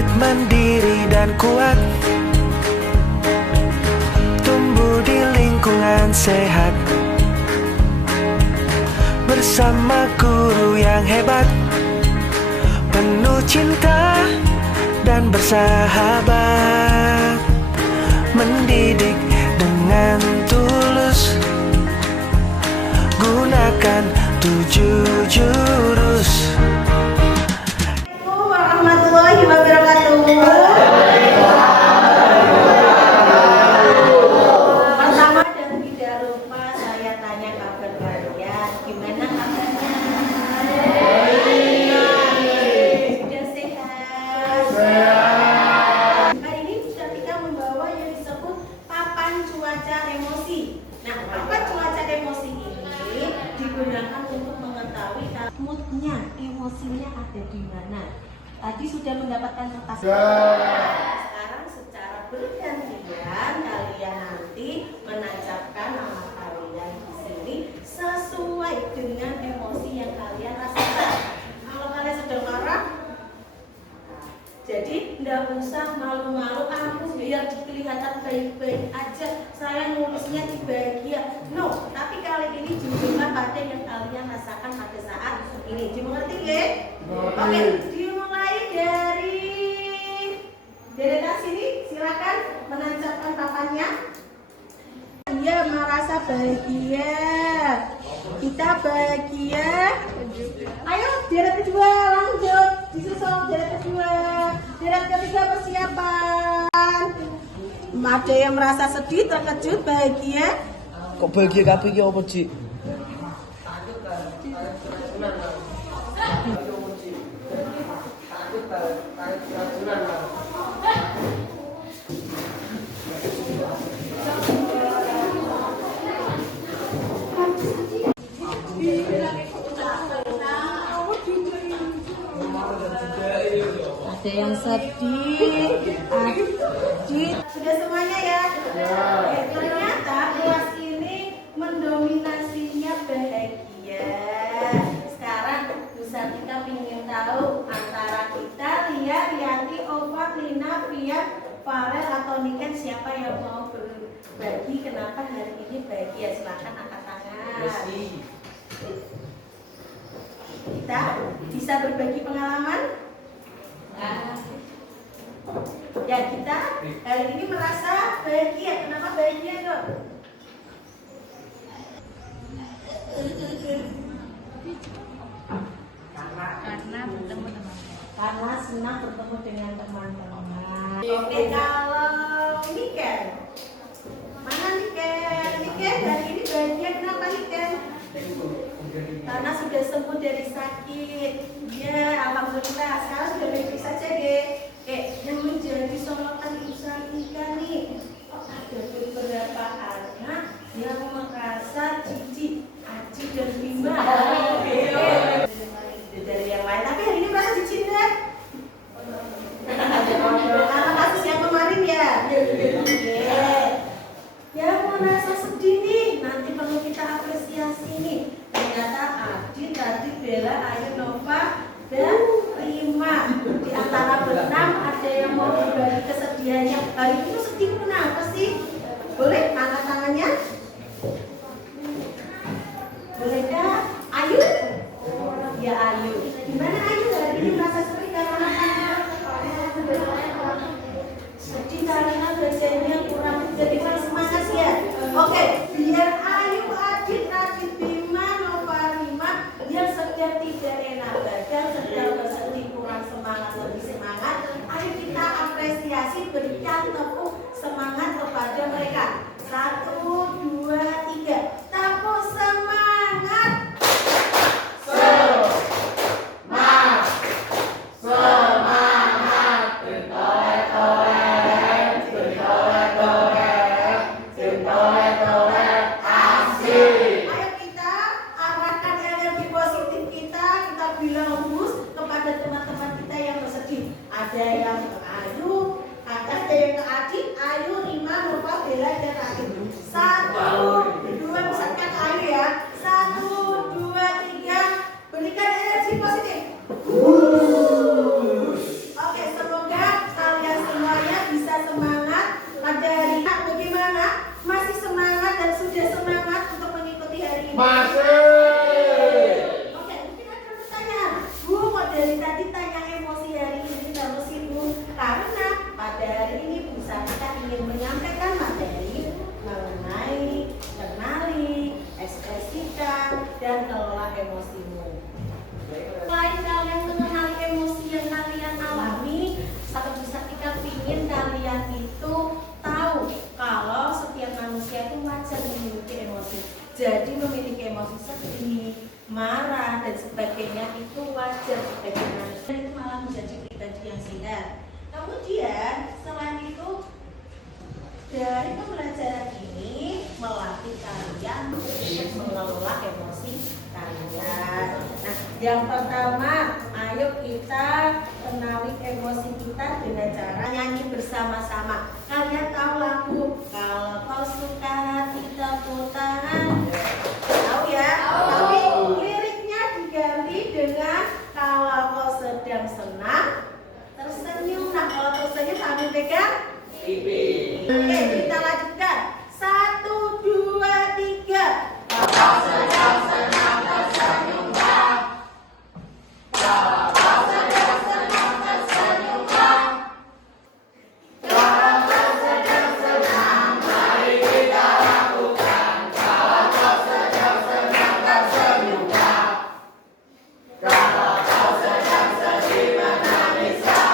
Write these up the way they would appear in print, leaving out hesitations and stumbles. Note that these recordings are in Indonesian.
bangkit mandiri dan kuat, tumbuh di lingkungan sehat, bersama guru yang hebat, penuh cinta dan bersahabat, mendidik dengan tulus, gunakan 7 jurus. Assalamualaikum warahmatullahi wabarakatuh. Pertama dan tidak lupa saya tanya kabar kalian, gimana kabarnya? Sudah sehat? Hari ini kita membawa yang disebut papan cuaca emosi. Nah, papan cuaca emosi ini digunakan untuk mengetahui moodnya, emosinya ada di mana. Tadi sudah mendapatkan kertas. Sekarang secara bergantian kalian nanti menancapkan nama kalian di sini sesuai dengan emosi yang kalian rasakan. Kalau kalian sedang marah, jadi tidak usah malu-malu, aku biar kelihatan baik-baik aja, saya nulisnya di bahagia. No, tapi kali ini jujurlah pada yang kalian rasakan pada saat ini. Dimengerti ya? Oke, dimulai dari deretan sini, silakan menancapkan papannya. Dia merasa bahagia, kita bahagia. Ayo deret kedua lanjut, disusul deret kedua, deret ketiga persiapan. Ada yang merasa sedih, terkejut, bahagia. Kok bahagia kabeh iki apa, Cik? Ada yang sedih, sudah semuanya ya? Ternyata kelas ini mendominasinya bahagia. Sekarang Bu Sartika ingin tahu antara kita, Lia, Rianti, Ova, Lina, Fiat, Farel atau Niken, siapa yang mau berbagi kenapa hari ini bahagia? Silahkan angkat tangan. Kita bisa berbagi pengalaman? Ya, kita hari ini merasa bahagia. Kenapa bahagia dong? Karena senang bertemu dengan teman-teman. Oke, kalau Niken, mana Niken? Niken hari ini bahagia, kenapa Niken? Karena sudah sembuh dari sakit. Ya, alhamdulillah. Sekarang sudah baik-baik saja, deh. Yang menjadi sorotan Ibu Sartika nih, ada beberapa anak yang merasa jijik, Aji dan Bima. Dari yang lain, tapi hari ini merasa jijik enggak? Karena kasus yang kemarin ya. Yang merasa sedih nih, nanti perlu kita apresiasi nih. Ternyata Adi, tadi Bella, Ayu, Nova, dan Rima. Di antara berenam ada yang mau berbagi kesedihannya. Hari ini tuh sedih kenapa sih? Boleh angkat tangannya? Bolehkah? Ayu? Ya Ayu. Gimana Ayu hari ini merasa sedih karena apa? Sedih karena belajarnya kurang, jadi kurang semangat ya. Oke, biar Ayu, Adit, Radit, Bima, Nova, Rima yang sedang tidak enak badan, sedang bersedih kurang semangat, lebih semangat. Ayo kita apresiasi, berikan tepuk semangat kepada mereka. 1, 2, 3. Tepuk semangat. Ada yang ke Ayu, ada yang ke Adik, Ayu, Rima, Nova, Bella, dan Radit. 1, 2, pusatkan ke Ayu ya. 1, 2, 3. Berikan energi positif. Oke, semoga dari tadi tanya emosi hari ini terusmu karena pada hari ini Bu Sartika ingin menyampaikan materi mengenai kenali, ekspresikan, dan kelola emosimu. Selain kalian mengenali emosi yang kalian alami, Bu Sartika ingin kalian itu tahu kalau setiap manusia itu wajar memiliki emosi. Jadi memiliki emosi sedih, marah, dan sebagainya itu wajar sebagai manusia. Dan itu malah menjadi pribadi yang sehat. Kemudian selain itu dari pembelajaran ini melatih kalian untuk mengelola emosi kalian. Nah, yang pertama, ayo kita kenali emosi kita dengan cara nyanyi bersama-sama. Kalian tahu lagu Kalau Kau Suka Hati Tepuk Tangan? Tahu ya? Tapi liriknya diganti dengan kalau kau sedang senang tersenyum. Nah, kalau tersenyum sambil pegang pipi. Oke, kita lanjutkan. 1, 2, 3. Kalau sedang senang tersenyumlah. Kalau kau sedang senang tersenyumlah. Kalau kau sedang senang, mari kita lakukan. Kalau kau sedang senang tersenyumlah. Kalau kau sedang sedih menangislah.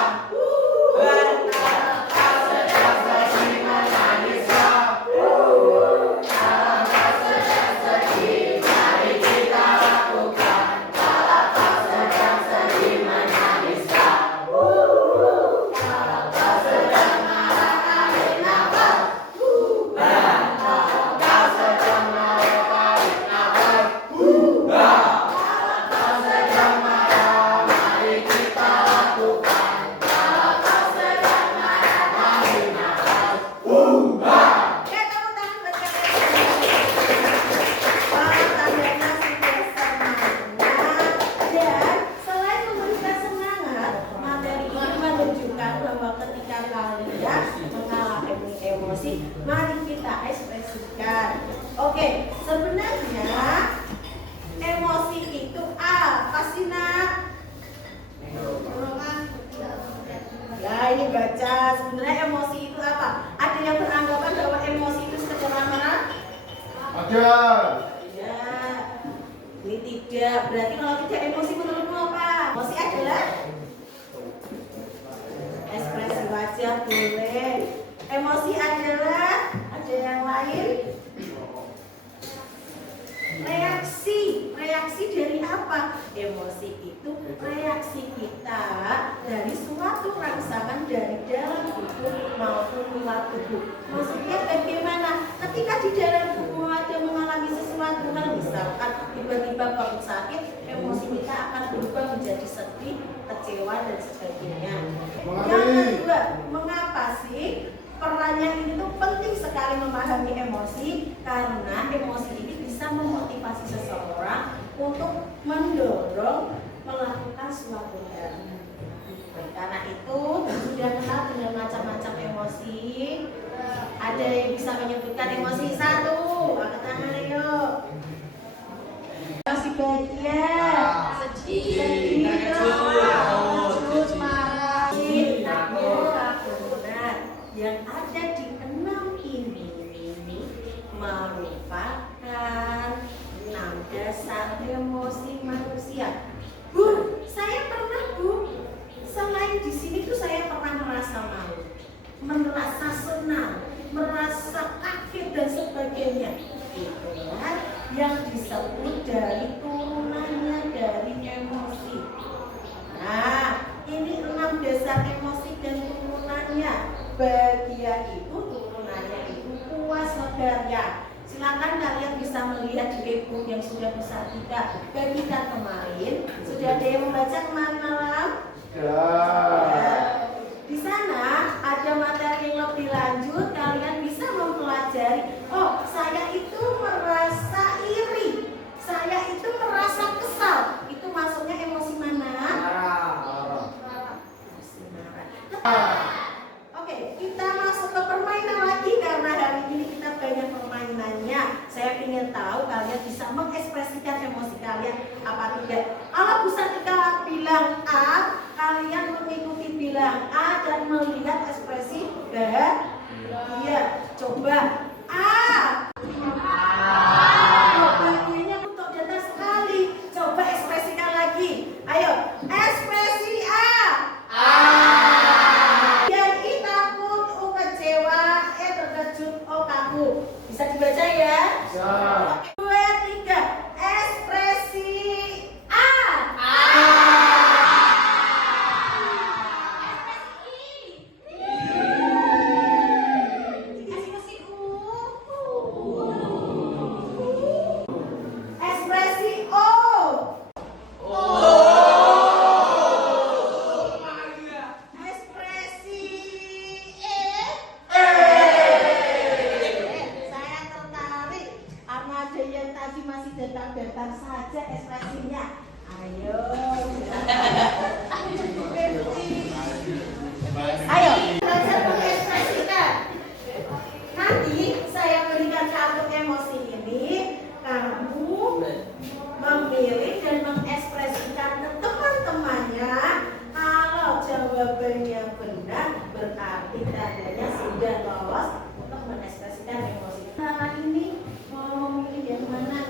Mari kita ekspresikan. Oke, sebenarnya emosi itu apa sih, Nak? Ya, ini baca. Sebenarnya emosi itu apa? Ada yang beranggapan bahwa emosi itu sekedar marah? Ada. Ya, ini tidak. Berarti kalau tidak, emosi menurutmu apa? Emosi adalah ekspresi wajah, boleh. Emosi adalah, ada yang lain? Reaksi dari apa? Emosi itu reaksi kita dari suatu rangsangan dari dalam tubuh maupun luar tubuh. Maksudnya bagaimana? Ketika di dalam tubuh ada mengalami sesuatu hal, misalkan tiba-tiba perut sakit, emosi kita akan berubah menjadi sedih, kecewa, dan sebagainya. Yang kedua, mengapa sih perannya ini tuh penting sekali memahami emosi? Karena emosi ini bisa memotivasi seseorang untuk mendorong melakukan suatu hal. Karena itu sudah kenal dengan macam-macam emosi. Ada yang bisa menyebutkan emosi? 1, angkat tangan ayo. Emosi bahagia, sedih, takut, marah, takut. Yang ada di 6 ini merupakan 6 dasar emosi manusia. Bu, saya pernah, Bu, selain di sini tuh saya pernah merasa malu, merasa senang, merasa kaget dan sebagainya. Itulah yang disebut dari turunannya dari emosi. Nah, ini 6 dasar emosi dan turunannya. Bahagia itu turunannya itu puas, lega. Silakan kalian bisa melihat di e-book yang sudah besar kita bagikan kemarin. Sudah ada yang membaca kemarin malam? Ya. Di sana ada materi yang lebih lanjut. Kalian bisa mempelajari. Oh, saya itu merasa iri. Saya itu merasa kesal. Itu maksudnya emosi mana? Emosi marah. Oke, kita masuk ke permainan lagi karena hari ini kita banyak permainannya. Saya ingin tahu kalian bisa mengekspresikan emosi kalian apa tidak. Kalau Bu Sartika bilang bilang A, kalian mengikuti bilang A dan melihat ekspresi bahagia. Coba A. Bahagianya untuk data sekali. Coba ekspresikan lagi. Ayo, ekspresi A. Dan I takut, U kecewa, E terkejut, O kaku. Bisa dibaca ya? Bisa. Oke, 2, 3. Ekspresi A. Ekspresi U. Ekspresi O. Ekspresi E. Saya tertarik karena ada yang tadi masih datar-datar saja ekspresinya. Ayo. Ayo, belajar mengekspresikan. Nanti saya berikan satu emosi ini, kamu memilih dan mengekspresikan ke teman-temannya. Kalau jawabannya benar, berarti tandanya sudah lolos untuk mengekspresikan emosi. Nah, ini mau memilih yang mana?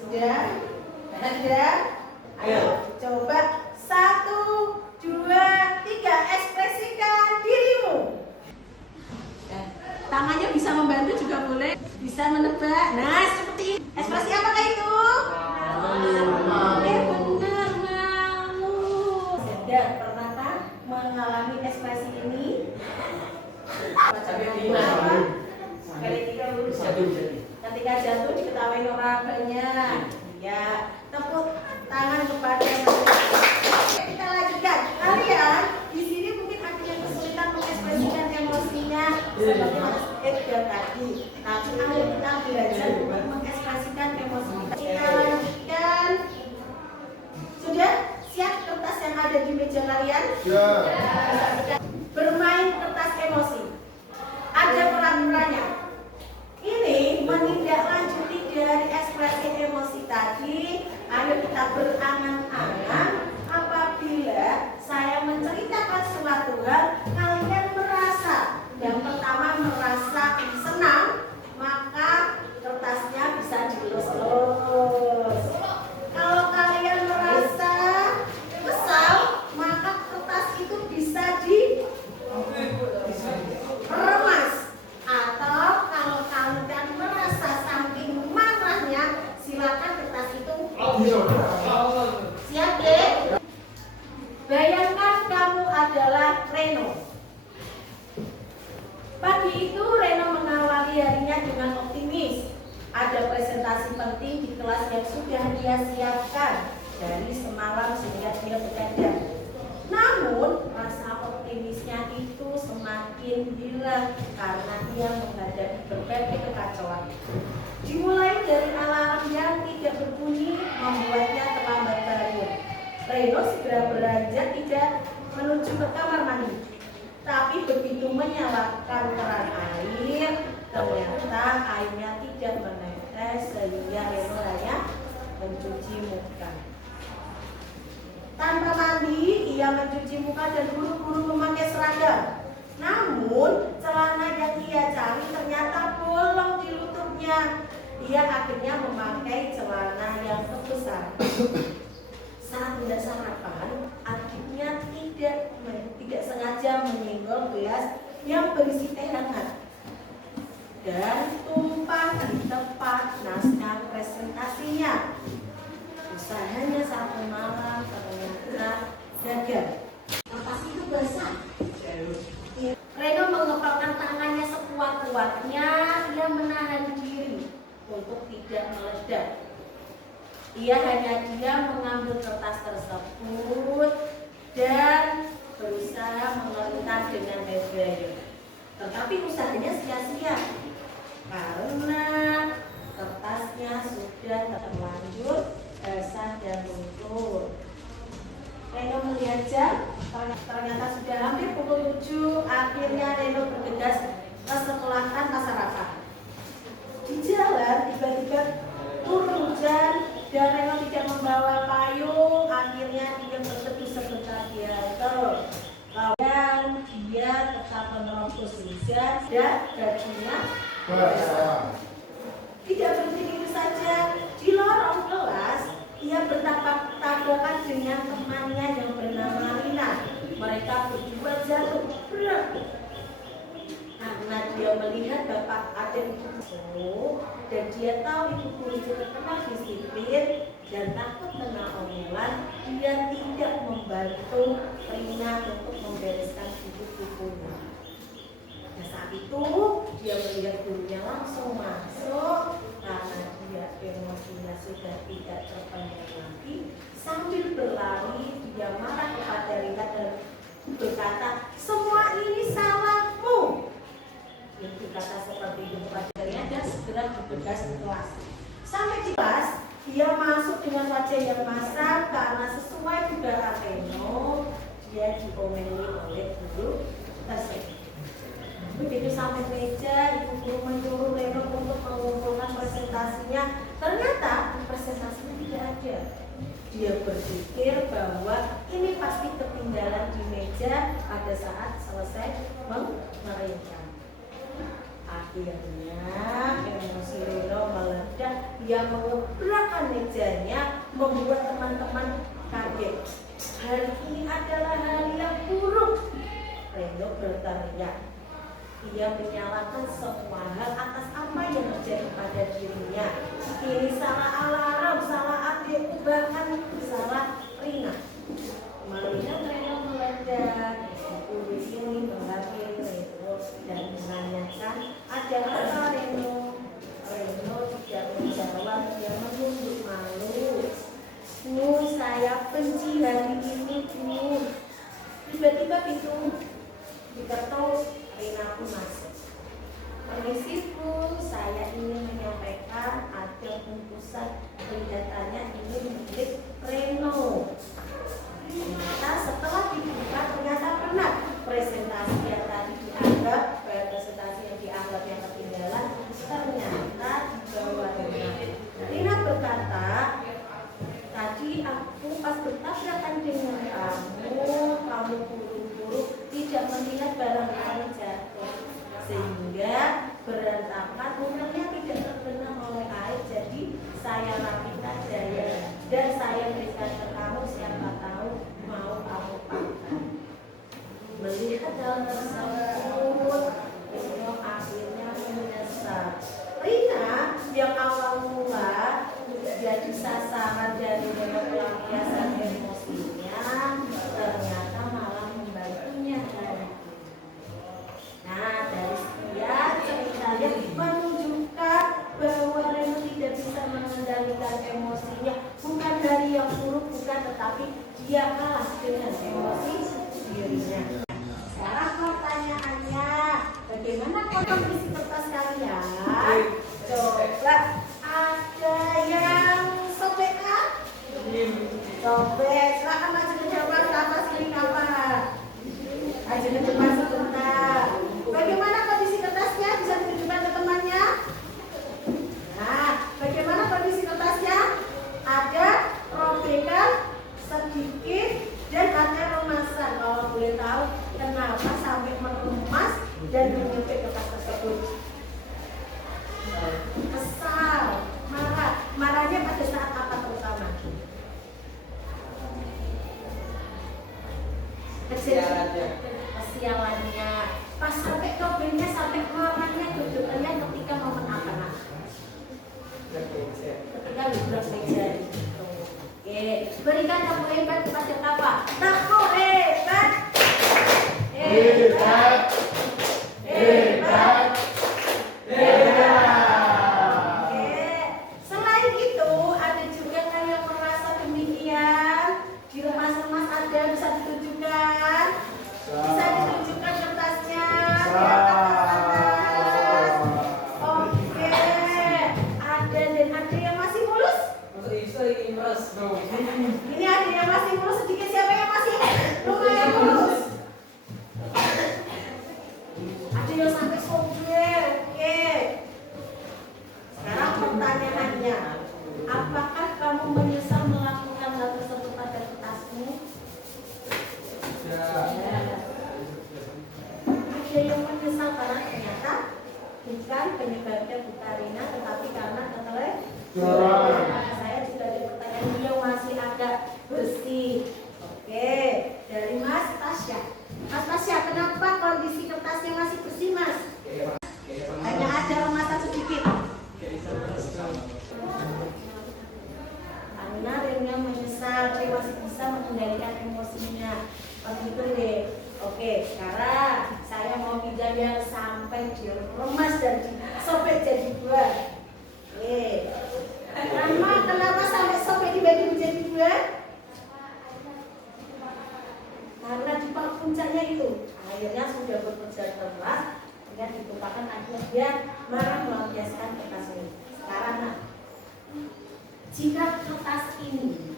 Sudah? Ada? Ayo, coba 1, 2, 3, ekspresikan dirimu. Tangannya bisa membantu juga boleh, bisa menebak. Nah, seperti ini. Ekspresi apakah itu? Benar, malu. Sedang pernahkah mengalami ekspresi ini? Sekali 3 lurus. Ketika jatuh diketahui orang banyak. Ya, tepuk tangan kepada yang Oke, kita lanjutkan. Kalian di sini mungkin ada yang kesulitan mengekspresikan emosinya seperti Mas Edgar tadi. Tapi ayo kita belajar mengekspresikan emosi. Kita lanjutkan. Sudah siap kertas yang ada di meja kalian? Ya. Bermain kertas emosi. Ada peraturannya. Ini menindaklanjuti dari ekspresi emosi tadi. Ayo kita berangan-angan. Apabila saya menceritakan suatu hal, kalian merasa. Yang pertama merasa senang, maka kertasnya bisa dilus-lus. Kalau kalian merasa kesal, maka kertas itu bisa diremas. Atau kalau kalian merasa saking marahnya, silakan kertas itu siap deh. Bayangkan kamu adalah Reno. Pagi itu Reno mengawali harinya dengan optimis. Ada presentasi penting di kelas yang sudah dia siapkan dari semalam sehingga dia begadang. Namun rasa optimisnya itu semakin hilang karena dia menghadapi berbagai kekacauan. Dimulai dari alarm yang tidak berbunyi membuatnya terlambat bangun. Reno segera beranjak tidak menuju ke kamar mandi. Tapi begitu menyalakan keran air, ternyata airnya tidak menetes sehingga Reno hanya mencuci muka. Tanpa mandi, ia mencuci muka dan buru-buru memakai seragam. Namun, celana yang ia cari ternyata bolong di lututnya. Ia akhirnya memakai celana yang terbesar. Saat tidak sarapan, adiknya tidak sengaja menyinggol gelas yang berisi teh hangat dan tumpah di tempat naskah presentasinya. Usahanya satu malam ternyata gagal. Kertas itu basah. Reno mengepalkan tangannya sekuat-kuatnya. Dia menahan diri untuk tidak meledak. Ia hanya diam mengambil kertas tersebut dan berusaha mengeluarkan dengan baik-baik. Tetapi usahanya sia-sia karena kertasnya sudah terlanjur basah dan luntur. Reno melihat jam, ternyata sudah hampir pukul 7. Akhirnya Reno bergegas ke sekolahan Pasar Rata. Di jalan juga turun hujan dan Reno tidak membawa payung. Akhirnya dia berteduh sebentar di halte. Kemudian dia tetap menerobos hujan dan bajunya basah. Tidak berhenti itu saja, di lorong kelas ia bertabrakan dengan temannya yang bernama Rina. Mereka berdua jatuh berat karena dia melihat bapak adik itu dan dia tahu ibu guru itu terkenal disiplin dan takut kena omelan. Dia tidak membantu Rina untuk membereskan buku-bukunya. Pada saat itu dia melihat gurunya langsung masuk karena dia emosinya sudah tidak terpendam lagi. Sambil berlari dia marah kepada Rina dan berkata, "Semua ini salahmu." Dia berkata seperti itu kepada Rina dan segera bergegas ke kelas. Sampai di kelas dia masuk dengan wajah yang masam karena sesuai dugaan Reno dia diomeli oleh guru tersebut. Begitu sampai meja, ibu guru menyuruh Reno untuk mengumpulkan presentasinya. Ternyata presentasinya tidak ada. Dia berpikir bahwa ini pasti ketinggalan di meja pada saat selesai memerintah. Akhirnya emosi Reno meledak. Dia mengebrakkan mejanya, membuat teman-teman kaget. Hari ini adalah hari yang buruk. Reno berteriak. Ia menyalahkan semua hal atas apa yang terjadi pada dirinya. Ini salah alarm, salah adikku, bahkan salah Rina. Melihat Reno meledak, guru ini mengambil Reno dan menanyakan, "Ada apa Reno?" Reno tidak menjawab, dia menunduk malu. "Bu, saya benci hari ini, Bu." Tiba-tiba pintu diketuk. Rina pun masuk. "Permisi Bu, saya ingin menyampaikan ada bungkusan kelihatannya ini milik Reno." Ternyata setelah dibuka ternyata benar presentasi yang tadi dianggap yang ketinggalan ternyata dibawa Rina. Rina berkata, "Tadi aku pas bertabrakan dengan kamu buru-buru tidak melihat barang kamu jatuh sehingga berantakan, untungnya tidak tergenang oleh air, jadi saya rapikan dan saya berikan ke kamu, siapa tahu mau kamu pakai." Melihat dalam tersebut, Rino akhirnya menyesal. Rina yang awal mula jadi sasaran dari pelampiasan emosinya ternyata malah membantunya. Nah, dari sekian ceritanya menunjukkan bahwa Reno tidak bisa mengendalikan emosinya. Bukan dari yang buruk, bukan, tetapi dia kalah dengan emosi dirinya. Sekarang pertanyaannya, bagaimana kondisi kertas kalian? Coba ada yang sobek kan? Sobek, silakan maju ke depan, ke atas sini kapan? Maju ke depan sebentar. Bagaimana kondisi kertasnya? Bisa ditunjukkan ke temannya? Nah, bagaimana kondisi kertasnya? Ada robekan sedikit dan ada remasan. Kalau boleh tahu kenapa sampai meremas dan menyempit kertas tersebut? Kesal, marah. Marahnya pada saat apa terutama? Kesialannya. Pas sampai robeknya, sampai marahnya, tujuannya ketika momen apa? Ketika libras meja itu. Oke, berikan tepuk hebat kepada Bapak. Tepuk hebat. Hebat. Hebat. Oke. Selain itu, ada juga kan yang merasa demikian. Di remas-remas ada, bisa ditunjukkan. Bisa ditunjukkan kertasnya. Oke. Ada dan ada yang masih mulus? Ini ada yang masih mulus sedikit. Siapa yang masih lumayan mulus? Ada yang sampai sobek. Oke. Sekarang pertanyaan bertanya, apakah kamu menyesal melakukan hal tersebut pada kertasmu? Ada yang menyesal karena ternyata bukan penyebabnya Bu Karina, tetapi karena keteledoran. Saya juga ada pertanyaan dia masih agak bersih. Oke, dari Mas Tasya. Mas Tasya, kenapa kondisi kertasnya masih bersih, Mas? Hanya ada remata sedikit. Karena Rena menyesal, dia masih bisa mengendalikan emosinya. Seperti itu deh. Oke, sekarang saya mau pijanya sampai diremas dan disobek jadi dua. Oke. Kenapa sampai sobek dibagi menjadi dua? Karena di puncaknya itu airnya sudah bekerja keras, kemudian ditumpahkan akhirnya dia marah melampiaskan kertas ini. Sekarang jika kertas ini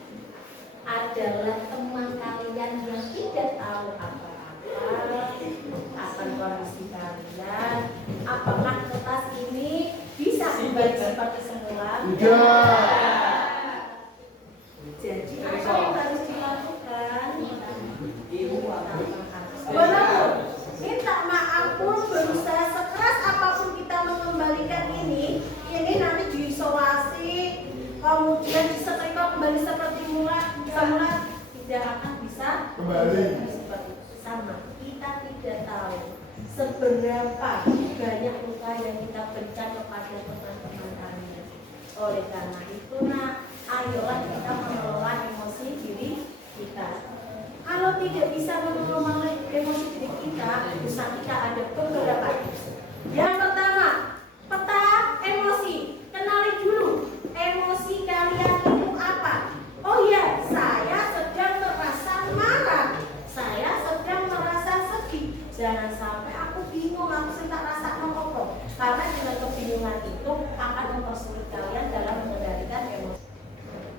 adalah teman kalian yang tidak tahu apa-apa akan kondisi kalian, apakah kertas ini bisa kembali seperti semula? Jadi apa yang harus dilakukan? Walaupun minta maaf pun, berusaha sekeras apapun kita mengembalikan ini nanti diisolasi, kemudian disetrika kembali seperti semula, tidak akan bisa kembali seperti sama. Kita tidak tahu seberapa banyak luka yang kita berikan kepada teman-teman kami. Oleh karena itu, ayolah kita mengelola emosi diri kita. Kalau tidak bisa mengelola emosi diri kita, usaha kita ada beberapa tips. Yang pertama, peta emosi. Kenali dulu emosi kalian itu apa. Oh ya, saya sedang merasa marah, saya sedang merasa sedih. Jangan sampai aku bingung, aku sedang rasa apa. Karena dengan kebingungan itu akan mempersulit kalian dalam mengendalikan emosi.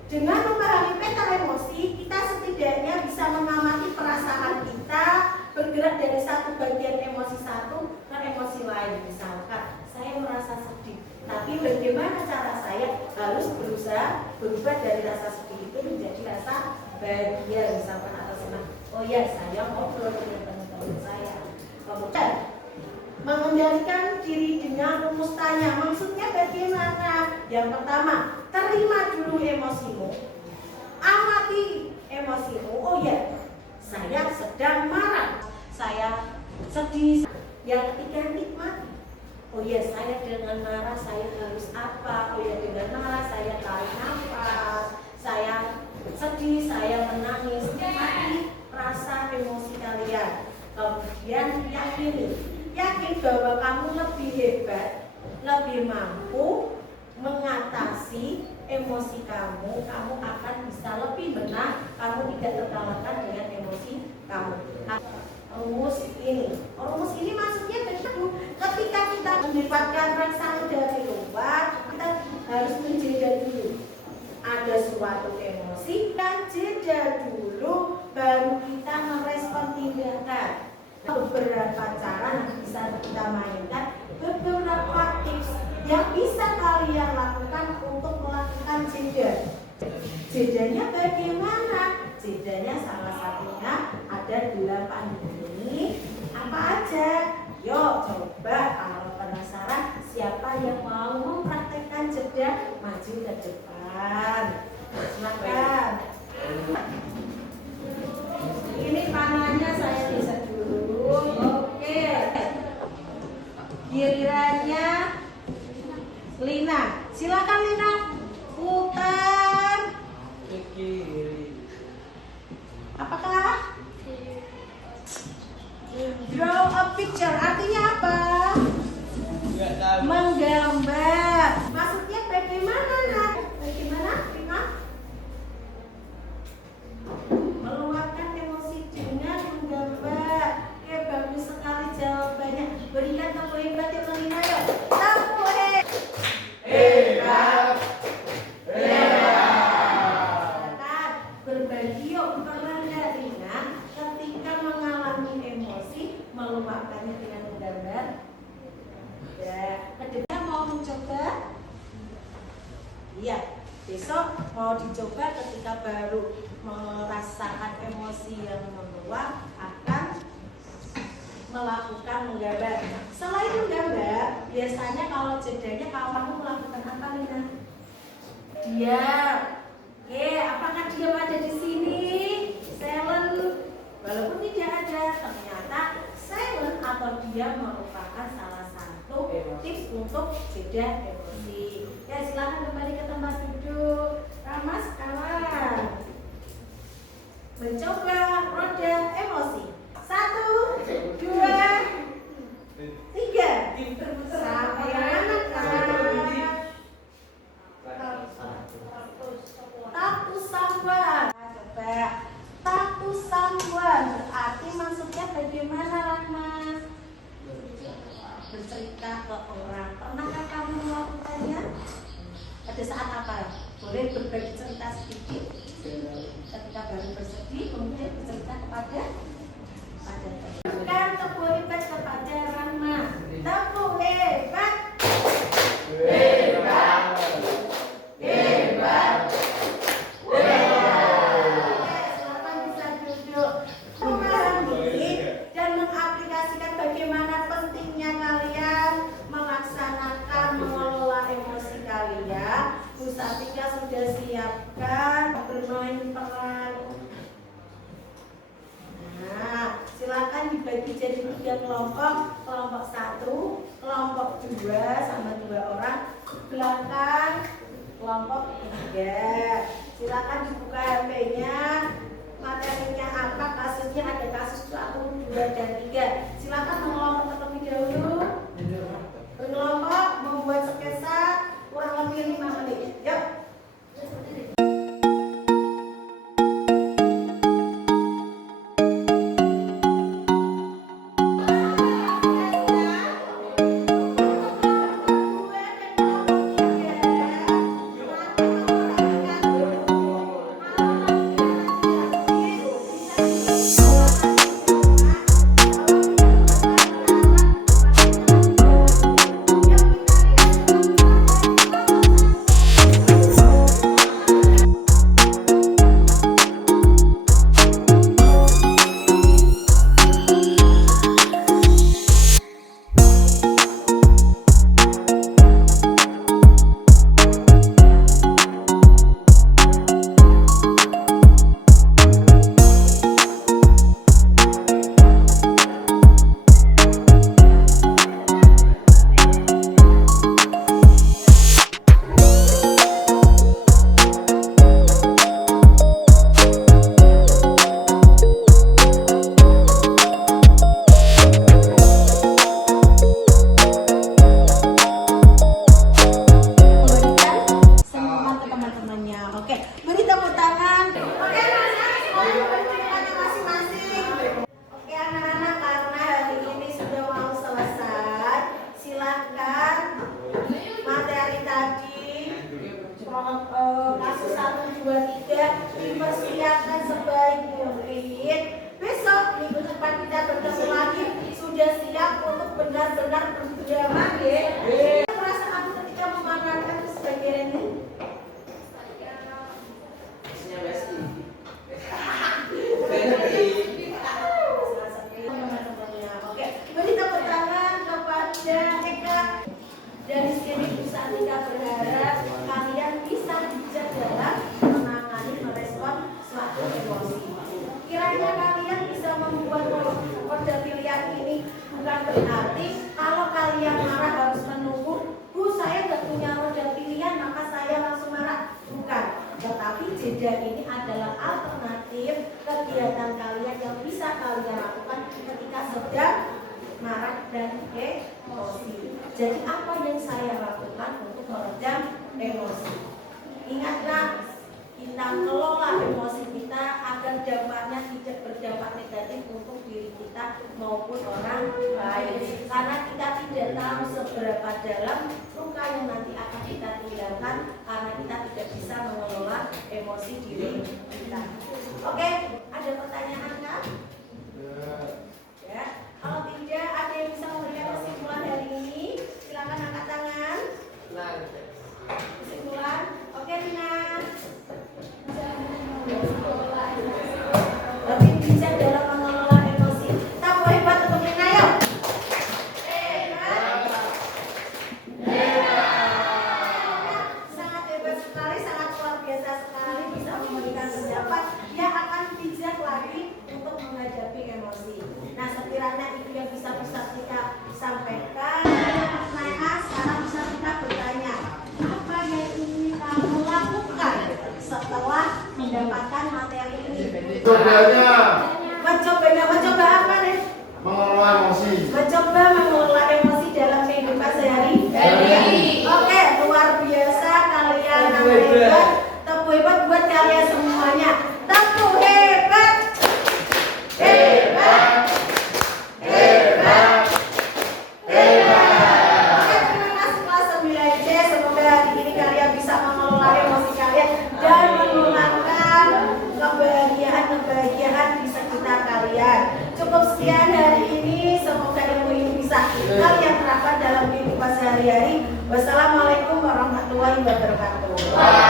Dengan memahami peta emosi, kita setidaknya bisa mengamati perasaan kita bergerak dari satu bagian emosi satu ke emosi lain. Misalkan, saya merasa sedih, tapi bagaimana cara saya harus berusaha berubah dari rasa sedih itu menjadi rasa bahagia, misalkan atau senang. Oh ya, saya ngobrol dengan teman-teman saya. Kemudian mengendalikan diri dengan rumus tanya. Maksudnya bagaimana? Yang pertama, terima dulu emosimu, amati emosimu. Oh ya, saya sedang marah, saya sedih. Yang ketiga, nikmati. Oh ya, saya dengan marah saya harus apa? Oh ya, dengan marah saya tarik nafas, saya sedih, saya menangis. Nikmati rasa emosi kalian. Kemudian yakin bahwa kamu lebih hebat, lebih mampu mengatasi emosi kamu akan bisa lebih menang, kamu tidak terkalahkan dengan emosi kamu. Rumus ini maksudnya ketika kita mendapatkan rasa dari luar, kita harus menjeda dulu. Ada suatu emosi dan jeda dulu, baru kita merespon tindakan. Beberapa cara yang bisa kita mainkan, beberapa tips yang bisa kalian lakukan untuk melakukan jeda. Jedanya bagaimana? Jedanya salah satunya ada 8 ini. Apa aja? Yuk coba, kalau penasaran siapa yang mau mempraktekkan jeda, maju ke depan. Silakan. Ini panahnya saya bisa dulu. Oke. Gilirannya Lina. Silakan Lina. Putar. Apakah? Draw a picture. Artinya apa? Menggambar. Maksudnya bagaimana, Nak? Bagaimana, Lina? Meluapkan emosi dengan menggambar. Oke, bagus sekali jawabannya. Berikan tepuk hebat ya Lina, yuk. Tepuk hebat. Berbagi yuk, pernah nggak Lina ketika mengalami emosi meluapkannya dengan menggambar? Ya, kedepannya mau mencoba Iya, besok mau dicoba ketika baru merasakan emosi yang meluap akan melakukan menggambar. Selain menggambar, biasanya kalau jedanya kamu melakukan apa, Lina? Diam. Oke, apakah diam ada di sini? Silent. Walaupun tidak ada, ternyata silent atau diam merupakan salah satu tips untuk jeda emosi. Ya, silakan kembali ke tempat duduk. Ramas, kawan. Mencoba roda emosi. 1, 2, 3. Sampai mana, Kak? Taku sambuan. Coba. Taku sambuan berarti maksudnya bagaimana, Rahmas? Bercerita ke orang. Pernahkah kamu melakukannya? Pada saat apa? Boleh berbagi cerita sedikit. Ketika baru bersedih, kemudian bercerita kepada bukan tepuk hebat kepada Rahma. Tepuk hebat. Hebat. Hebat. Silakan bisa duduk. Memahami dan mengaplikasikan bagaimana pentingnya kalian melaksanakan mengelola emosi kalian. Bu Satika sudah siapkan bermain peran. Nah, silakan dibagi jadi 3 kelompok. Kelompok 1, kelompok 2 sama 2 orang. Belakang kelompok 3. Silakan dibuka HP-nya. Materinya apa? Kasusnya ada kasus 1, 2, dan 3. Silakan mengelompok terlebih dahulu. Berkelompok membuat sketsa kurang lebih 5 menit. Yuk. Kasus 1, 2, 3 dipersiapkan sebaik mungkin. Besok minggu depan kita bertemu lagi, sudah siap untuk benar-benar berdrama, ya. Perasaan aku ketika memanfaatkan sebagai ini. Oke, beri tepuk tangan kepada Eka. Dari sini Bu Satika berharap kalian bisa bijak dalam menangani, merespon suatu emosi. Kiranya kalian bisa membuat kode pilihan ini bukan berarti kalau kalian marah harus menunggu, Bu saya nggak punya roda pilihan maka saya langsung marah. Bukan, tetapi jeda ini adalah alternatif kegiatan kalian yang bisa kalian lakukan ketika sedang marah dan emosi. Jadi apa yang saya lakukan untuk meredam emosi? Ingatlah, kita kelola emosi kita agar dampaknya tidak berdampak negatif untuk diri kita maupun orang lain. Karena kita tidak tahu seberapa dalam luka yang nanti akan kita tinggalkan karena kita tidak bisa mengelola emosi diri kita. Oke, ada pertanyaan kan? Ya, kalau tidak ada yang bisa memberikan kesimpulan hari ini, silakan angkat tangan. Kesimpulan. mendapatkan materi ini. Cobanya Mencoba apa nih? mengelola emosi. Mencoba mengelola emosi dalam kehidupan sehari-hari. Oke, luar biasa kalian hebat. Tepuk hebat buat kalian semuanya. Tepuk hebat. Hebat. Hebat. Hebat. Oke, terima kasih kelas 9C. Semoga hari ini kalian bisa mengelola emosi kalian dan menularkan kebahagiaan di sekitar kalian. Cukup sekian hari ini. Semoga ilmu ini bisa kalian terapkan dalam kehidupan sehari-hari. Wassalamualaikum warahmatullahi wabarakatuh.